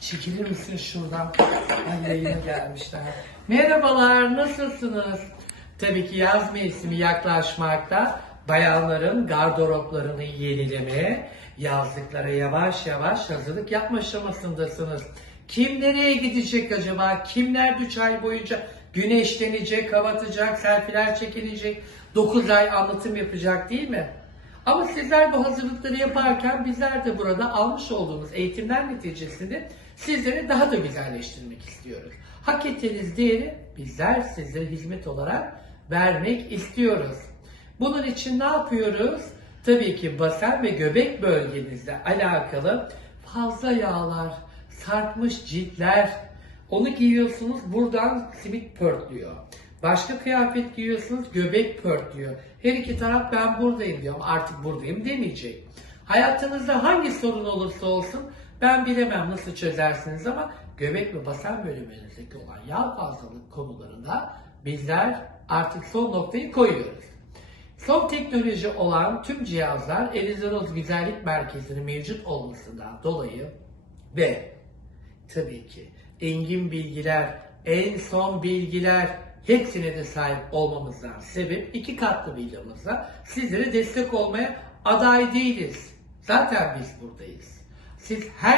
Çekilir misin şuradan? Ay gelmişler. Merhabalar, nasılsınız? Tabii ki yaz mevsimi yaklaşmakta. Bayanların gardıroplarını yenilemeye, yazlıklara yavaş yavaş hazırlık yapma aşamasındasınız. Kim nereye gidecek acaba? Kimler 3 ay boyunca güneşlenecek, kavatacak, selfiler çekilecek, 9 ay anlatım yapacak değil mi? Ama sizler bu hazırlıkları yaparken bizler de burada almış olduğumuz eğitimler neticesinde sizleri daha da güzelleştirmek istiyoruz. Hak ettiğiniz değeri bizler sizlere hizmet olarak vermek istiyoruz. Bunun için ne yapıyoruz? Tabii ki basen ve göbek bölgenizle alakalı fazla yağlar, sarkmış ciltler, onu giyiyorsunuz buradan simit pörtlüyor. Başka kıyafet giyiyorsunuz göbek pörtlüyor. Her iki taraf ben buradayım diyor ama artık buradayım demeyecek. Hayatınızda hangi sorun olursa olsun ben bilemem nasıl çözersiniz ama göbek ve basen bölümlerinizdeki olan yağ fazlalık konularında bizler artık son noktayı koyuyoruz. Son teknoloji olan tüm cihazlar Elizaroz Güzellik Merkezi'nin mevcut olmasından dolayı ve tabii ki engin bilgiler, en son bilgiler hepsine de sahip olmamızdan sebep iki katlı videomuzla sizlere destek olmaya aday değiliz. Zaten biz buradayız. Siz her